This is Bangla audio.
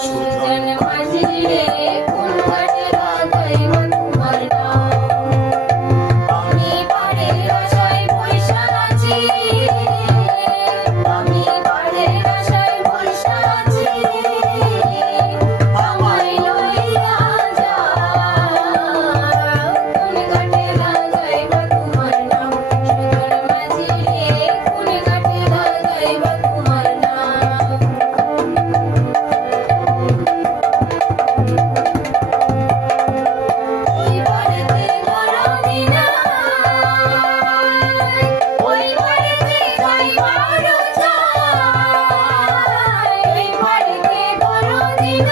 সুজন মাঝি রে কোন ঘাটে লাগাইব তোমার নাম আমি পাড়ের আশায় বইসা আছি আমি পাড়ের আশায় বইসা আছি আমায় লইয়া যাও কোন ঘাটে লাগাইব তোমার নাম সুজন মাঝি রে কোন ঘাটে লাগাইব তোমার নাম ওই বাড়িতে বড়দিন ওই বাড়িতে খাইবার চাই ওই বাড়িতে বড়দিন